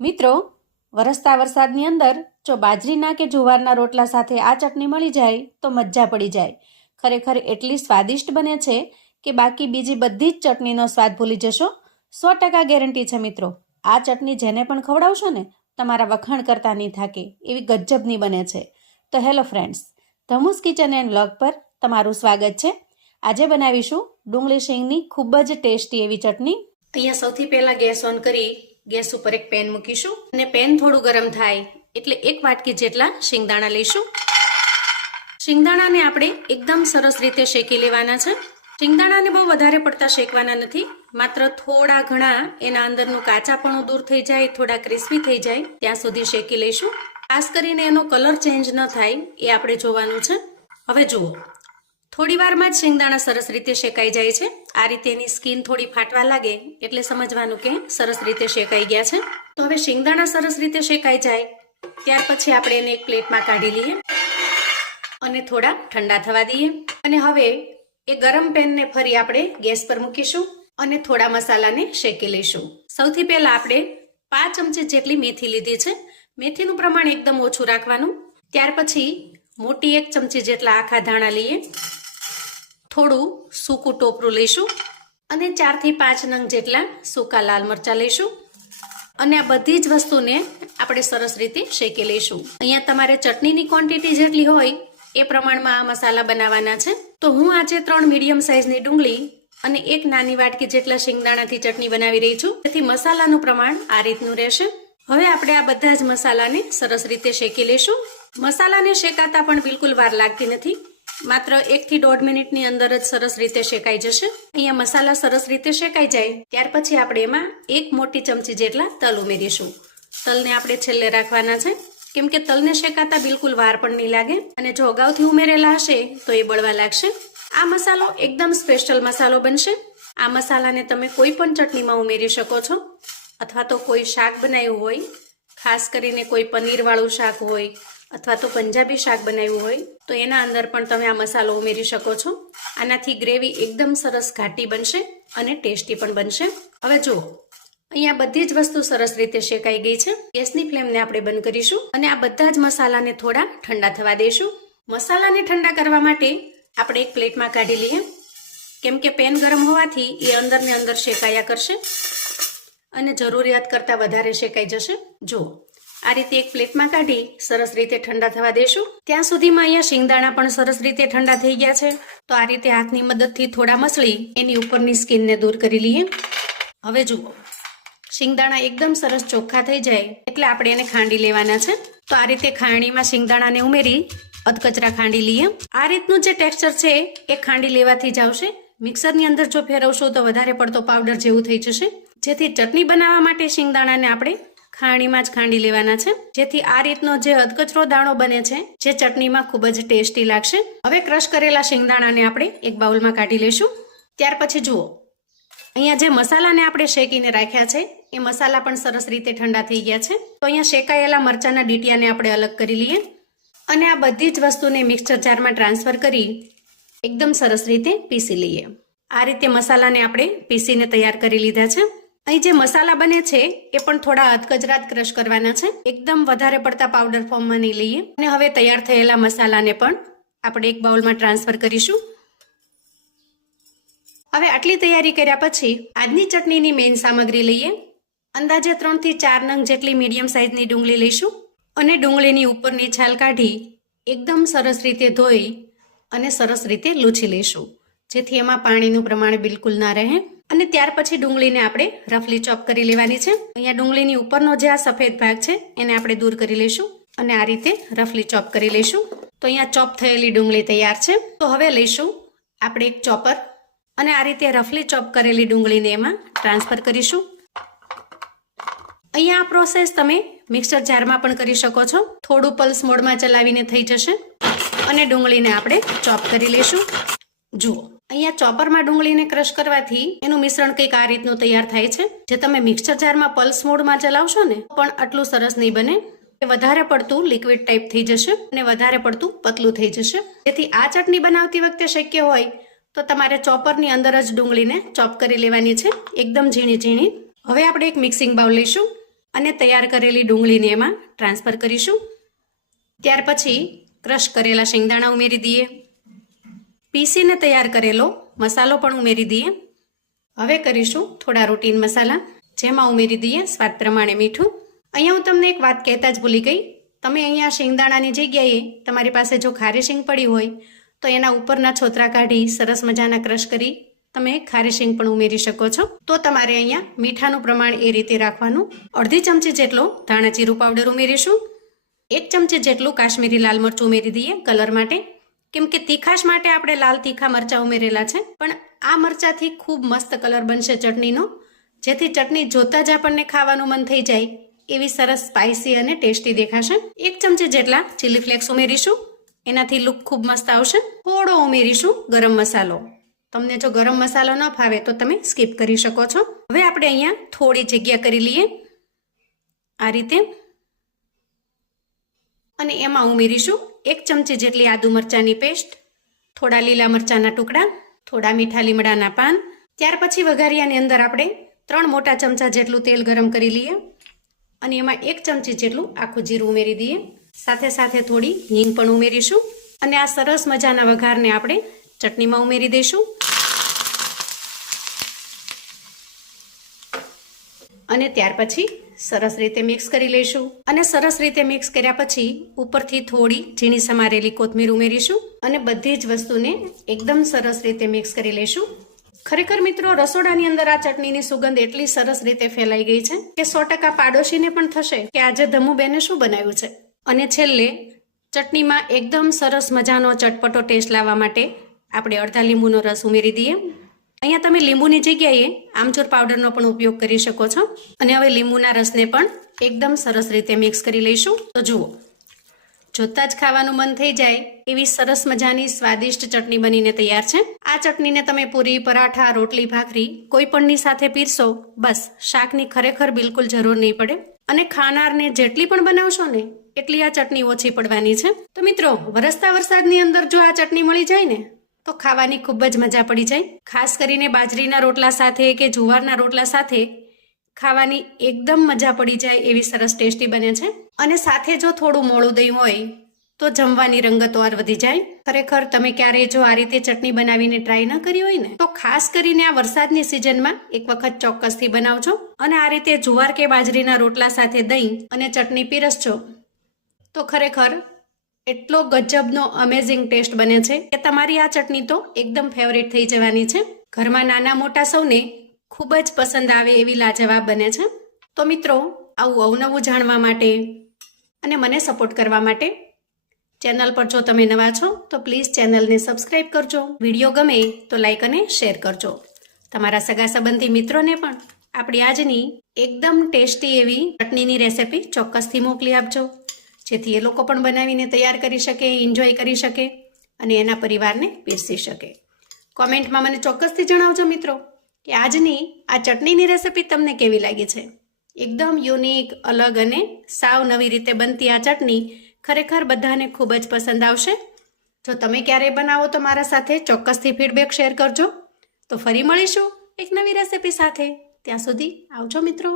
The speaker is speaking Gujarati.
મિત્રો, વરસતા વરસાદની અંદર જો બાજરીના કે જુવારના રોટલા સાથે આ ચટણી મળી જાય તો મજા પડી જાય. ખરેખર એટલી સ્વાદિષ્ટ બને છે કે બાકી બીજી બધી જ ચટણીનો સ્વાદ ભૂલી જશો. 100% ગેરંટી છે મિત્રો. આ ચટણી જેને પણ ખવડાવશો ને તમારા વખાણ કરતા નહીં થાકે એવી ગજબની બને છે. તો hello friends, Dhamu's kitchen and vlog પર તમારું સ્વાગત છે. આજે બનાવીશું ડુંગળી શીંગની ખૂબ જ ટેસ્ટી એવી ચટણી. અહીંયા સૌથી પહેલા ગેસ ઓન કરી ગેસ ઉપર એક પેન મૂકીશું અને પેન થોડું ગરમ થાય એટલે 1 વાટકી જેટલા શિંગદાણા લઈશું. શિંગદાણાને આપણે એકદમ સરસ રીતે શેકી લેવાના છે. શિંગદાણાને બહુ વધારે પડતા શેકવાના નથી, માત્ર થોડા ઘણા એના અંદરનું કાચાપણું દૂર થઈ જાય, થોડા ક્રિસ્પી થઈ જાય ત્યાં સુધી શેકી લઈશું. ખાસ કરીને એનો કલર ચેન્જ ન થાય એ આપણે જોવાનું છે. હવે જુઓ, થોડી વારમાં જ શિંગદાણા સરસ રીતે શેકાઈ જાય છે. આ રીતે એની સ્કિન થોડી ફાટવા લાગે એટલે સમજવાનું કે સરસ રીતે શેકાઈ ગયા છે. તો હવે શિંગદાણા સરસ રીતે શેકાઈ જાય ત્યાર પછી આપણે એને એક પ્લેટમાં કાઢી લઈએ અને થોડા ઠંડા થવા દઈએ. અને હવે એ ગરમ પેનને ફરી આપણે ગેસ પર મૂકીશું અને થોડા મસાલાને શેકી લઈશું. સૌથી પહેલા આપણે 5 ચમચી જેટલી મેથી લીધી છે. મેથીનું પ્રમાણ એકદમ ઓછું રાખવાનું. ત્યાર પછી મોટી 1 ચમચી જેટલા આખા ધાણા લઈએ. થોડું સૂકું ટોપરું લઈશું અને 4 થી 5 નંગ જેટલા સૂકા લાલ મરચાં લઈશું અને આ બધી જ વસ્તુને આપણે સરસ રીતે શેકી લઈશું. અહીંયા તમારે ચટણીની ક્વોન્ટિટી જેટલી હોય એ પ્રમાણમાં આ મસાલા બનાવવાના છે. તો હું આજે 3 મીડિયમ સાઇઝની ડુંગળી અને 1 નાની વાટકી જેટલા શિંગદાણાથી ચટણી બનાવી રહી છું. તેથી મસાલાનું પ્રમાણ આ રીતનું રહેશે. હવે આપણે આ બધા જ મસાલાને સરસ રીતે શેકી લઈશું. મસાલાને શેકાતા પણ બિલકુલ વાર લાગતી નથી, માત્ર 1 થી 1.5 મિનિટની અંદર જ સરસ રીતે શેકાઈ જશે. અહીંયા મસાલા સરસ રીતે શેકાઈ જાય ત્યાર પછી આપણે એમાં 1 મોટી ચમચી જેટલા તલ ઉમેરીશું. તલને આપણે છેલ્લે રાખવાના છે, કેમ કે તલને શેકાતા બિલકુલ વાર પણ નહીં લાગે અને જો અગાઉથી ઉમેરેલા હશે તો એ બળવા લાગશે. આ મસાલો એકદમ સ્પેશિયલ મસાલો બનશે. આ મસાલાને તમે કોઈ પણ ચટણીમાં ઉમેરી શકો છો, અથવા તો કોઈ શાક બનાવ્યું હોય, ખાસ કરીને કોઈ પનીરવાળું શાક હોય અથવા તો પંજાબી શાક બનાવ્યું હોય તો એના અંદર પણ તમે આ મસાલો ઉમેરી શકો છો. આનાથી ગ્રેવી એકદમ સરસ ઘાટી બનશે અને ટેસ્ટી પણ બનશે. હવે જુઓ, અહીંયા બધી જ વસ્તુ સરસ રીતે શેકાઈ ગઈ છે. ગેસની ફ્લેમને આપણે બંધ કરીશું અને આ બધા જ મસાલાને થોડા ઠંડા થવા દઈશું. મસાલાને ઠંડા કરવા માટે આપણે એક પ્લેટમાં કાઢી લઈએ, કેમ કે પેન ગરમ હોવાથી એ અંદર ને અંદર શેકાયા કરશે અને જરૂરિયાત કરતાં વધારે શેકાઈ જશે. જુઓ, આ રીતે એક પ્લેટમાં કાઢી સરસ રીતે ઠંડા થવા દેશું. ત્યાં સુધીમાં અહીંયા શિંગદાણા પણ સરસ રીતે ઠંડા થઈ ગયા છે. તો આ રીતે હાથની મદદથી થોડા મસળી એની ઉપરની સ્કિનને દૂર કરી લઈએ. હવે જુઓ, શિંગદાણા એકદમ સરસ ચોખ્ખા થઈ જાય એટલે આપણે એને ખાંડી લેવાના છે. તો આ રીતે ખાંડીમાં શિંગદાણાને ઉમેરી અધકચરા ખાંડી લઈએ. આ રીતનું જે ટેક્સચર છે એ ખાંડી લેવાથી જ આવશે. મિક્સરની અંદર જો ફેરવશો તો વધારે પડતો પાવડર જેવું થઈ જશે. જેથી ચટણી બનાવવા માટે શિંગદાણાને આપણે ખાણીમાં જ ખાંડી લેવાના છે, જેથી આ રીતનો જે અધકચરો દાણો બને છે જે ચટણીમાં ખૂબ જ ટેસ્ટી લાગશે. હવે ક્રશ કરેલા શિંગદાણાને આપણે એક બાઉલમાં કાઢી લઈશું. ત્યાર પછી જુઓ, અહીંયા જે મસાલાને આપણે શેકીને રાખ્યા છે એ મસાલા પણ સરસ રીતે ઠંડા થઈ ગયા છે. તો અહીંયા શેકાયેલા મરચાના ડીટીયાને આપણે અલગ કરી લઈએ અને આ બધી જ વસ્તુને મિક્સર જારમાં ટ્રાન્સફર કરી એકદમ સરસ રીતે પીસી લઈએ. આ રીતે મસાલાને આપણે પીસીને તૈયાર કરી લીધા છે. અહીં જે મસાલા બને છે એ પણ થોડા અધકચરા ક્રશ કરવાના છે, એકદમ વધારે પડતા પાવડર ફોર્મમાં નહીં લઈએ. અને હવે તૈયાર થયેલા મસાલાને પણ આપણે એક બાઉલમાં ટ્રાન્સફર કરીશું. હવે આટલી તૈયારી કર્યા પછી આજની ચટણીની મેઇન સામગ્રી લઈએ. અંદાજે 3 થી 4 નંગ જેટલી મીડિયમ સાઇઝની ડુંગળી લઈશું અને ડુંગળીની ઉપરની છાલ કાઢી એકદમ સરસ રીતે ધોઈ અને સરસ રીતે લૂછી લઈશું, જેથી એમાં પાણીનું પ્રમાણ બિલકુલ ના રહે. અને ત્યાર પછી ડુંગળીને આપણે રફલી ચોપ કરી લેવાની છે. અહીંયા ડુંગળીની ઉપરનો જે આ સફેદ ભાગ છે એને આપણે દૂર કરી લઈશું અને આ રીતે રફલી ચોપ કરી લઈશું. તો અહીંયા ચોપ થયેલી ડુંગળી તૈયાર છે. તો હવે લઈશું આપણે એક ચોપર અને આ રીતે રફલી ચોપ કરેલી ડુંગળીને એમાં ટ્રાન્સફર કરીશું. અહીંયા આ પ્રોસેસ તમે મિક્સર જારમાં પણ કરી શકો છો. થોડું પલ્સ મોડમાં ચલાવીને થઈ જશે અને ડુંગળીને આપણે ચોપ કરી લઈશું. જુઓ, અહીંયા ચોપરમાં ડુંગળીને ક્રશ કરવાથી એનું મિશ્રણ કંઈક આ રીતનું તૈયાર થાય છે. જે તમે મિક્સર જારમાં પલ્સ મોડમાં ચલાવશો ને પણ આટલું સરસ નહીં બને. એ વધારે પડતું લિક્વિડ ટાઈપ થઈ જશે અને વધારે પડતું પતલું થઈ જશે. તેથી આ ચટણી બનાવતી વખતે શક્ય હોય તો તમારે ચોપરની અંદર જ ડુંગળીને ચોપ કરી લેવાની છે, એકદમ ઝીણી ઝીણી. હવે આપણે એક મિક્સિંગ બાઉલ લઈશું અને તૈયાર કરેલી ડુંગળીને એમાં ટ્રાન્સફર કરીશું. ત્યાર પછી ક્રશ કરેલા શેંગદાણા ઉમેરી દઈએ. પીસીને તૈયાર કરેલો મસાલો પણ ઉમેરી દઈએ. હવે કરીશું થોડા રૂટીન મસાલા, જેમાં ઉમેરી દઈએ સ્વાદ પ્રમાણે મીઠું. અહીંયા હું તમને એક વાત કહેતા જ ભૂલી ગઈ. તમે અહીંયા શેંગદાણાની જગ્યાએ તમારી પાસે જો ખારી શીંગ પડી હોય તો એના ઉપરના છોતરા કાઢી સરસ મજાના ક્રશ કરી તમે ખારી શીંગ પણ ઉમેરી શકો છો. તો તમારે અહીંયા મીઠાનું પ્રમાણ એ રીતે રાખવાનું. અડધી ચમચી જેટલો ધાણા જીરું પાવડર ઉમેરીશું. 1 ચમચી જેટલું કાશ્મીરી લાલ મરચું ઉમેરી દઈએ કલર માટે, કેમ કે તીખાશ માટે આપણે લાલ તીખા મરચાં ઉમેરેલા છે. પણ આ મરચાંથી ખૂબ મસ્ત કલર બનશે ચટણીનો, જેથી ચટણી જોતા જ આપણને ખાવાનું મન થઈ જાય એવી સરસ સ્પાઇસી અને ટેસ્ટી દેખાશે. 1 ચમચી જેટલા ચીલી ફ્લેક્સ ઉમેરીશું, એનાથી લુક ખૂબ મસ્ત આવશે. થોડો ઉમેરીશું ગરમ મસાલો. તમને જો ગરમ મસાલો ન ફાવે તો તમે સ્કીપ કરી શકો છો. હવે આપણે અહીંયા થોડી જગ્યા કરી લઈએ આ રીતે, અને એમાં ઉમેરીશું 1 ચમચી જેટલી આદુ મરચાંની પેસ્ટ, થોડા લીલા મરચાંના ટુકડા, થોડા મીઠા લીમડાના પાન. ત્યાર પછી વઘારિયાની અંદર આપણે 3 મોટા ચમચા જેટલું તેલ ગરમ કરી લઈએ અને એમાં 1 ચમચી જેટલું આખું જીરું ઉમેરી દઈએ. સાથે સાથે થોડી હિંગ પણ ઉમેરીશું અને આ સરસ મજાના વઘારને આપણે ચટણીમાં ઉમેરી દઈશું. અને ત્યાર પછી સરસ રીતે મિક્સ કરી લઈશું. અને સરસ રીતે મિક્સ કર્યા પછી ઉપરથી થોડી ઝીણી સમારેલી કોથમીર ઉમેરીશું અને બધી જ વસ્તુને એકદમ સરસ રીતે મિક્સ કરી લઈશું. ખરેખર મિત્રો, રસોડાની અંદર આ ચટણીની સુગંધ એટલી સરસ રીતે ફેલાઈ ગઈ છે કે 100% પાડોશીને પણ થશે કે આજે ધમુબેને શું બનાવ્યું છે. અને છેલ્લે ચટણીમાં એકદમ સરસ મજાનો ચટપટો ટેસ્ટ લાવવા માટે આપણે અડધા લીંબુનો રસ ઉમેરી દઈએ. અહીંયા તમે લીંબુની જગ્યાએ આમચૂર પાવડરનો પણ ઉપયોગ કરી શકો છો. અને હવે લીંબુના રસને પણ એકદમ સરસ રીતે મિક્સ કરી લઈશું. તો જુઓ, જોતા જ ખાવાનું મન થઈ જાય એવી સરસ મજાની સ્વાદિષ્ટ ચટણી બનીને તૈયાર છે. આ ચટણીને તમે પૂરી, પરાઠા, રોટલી, ભાખરી કોઈ પણની સાથે પીરસો, બસ શાકની ખરેખર બિલકુલ જરૂર નહીં પડે. અને ખાનારને જેટલી પણ બનાવશો ને એટલી આ ચટણી ઓછી પડવાની છે. તો મિત્રો, વરસતા વરસાદની અંદર જો આ ચટણી મળી જાય ને તો ખાવાની ખૂબ જ મજા પડી જાય. ખાસ કરીને બાજરીના રોટલા સાથે કે જુવારના રોટલા સાથે ખાવાની એકદમ મજા પડી જાય એવી સરસ ટેસ્ટી બને છે. અને સાથે જો થોડું મોળું દહીં હોય તો જમવાની રંગત ઓર વધી જાય. ખરેખર તમે ક્યારેય જો આ રીતે ચટણી બનાવીને ટ્રાય ન કરી હોય ને તો ખાસ કરીને આ વરસાદની સિઝનમાં એક વખત ચોક્કસથી બનાવજો. અને આ રીતે જુવાર કે બાજરીના રોટલા સાથે દહીં અને ચટણી પીરસજો તો ખરેખર એટલો ગજબનો અમેઝિંગ ટેસ્ટ બને છે કે તમારી આ ચટણી તો એકદમ ફેવરેટ થઈ જવાની છે. ઘરમાં નાના મોટા સૌને ખૂબ જ પસંદ આવે એવી લાજવાબ બને છે. તો મિત્રો, આવું અવનવું જાણવા માટે અને મને સપોર્ટ કરવા માટે ચેનલ પર જો તમે નવા છો તો પ્લીઝ ચેનલને સબસ્ક્રાઈબ કરજો. વિડીયો ગમે તો લાઈક અને શેર કરજો. તમારા સગા સંબંધી મિત્રોને પણ આપણી આજની એકદમ ટેસ્ટી એવી ચટણીની રેસિપી ચોક્કસથી મોકલી આપજો, જેથી એ લોકો પણ બનાવીને તૈયાર કરી શકે, એન્જોય કરી શકે અને એના પરિવારને પીરસી શકે. કોમેન્ટમાં મને ચોક્કસથી જણાવજો મિત્રો કે આજની આ ચટણીની રેસિપી તમને કેવી લાગી છે. એકદમ યુનિક, અલગ અને સાવ નવી રીતે બનતી આ ચટણી ખરેખર બધાને ખૂબ જ પસંદ આવશે. જો તમે ક્યારેય બનાવો તો મારા સાથે ચોક્કસથી ફીડબેક શેર કરજો. તો ફરી મળીશું એક નવી રેસિપી સાથે. ત્યાં સુધી આવજો મિત્રો.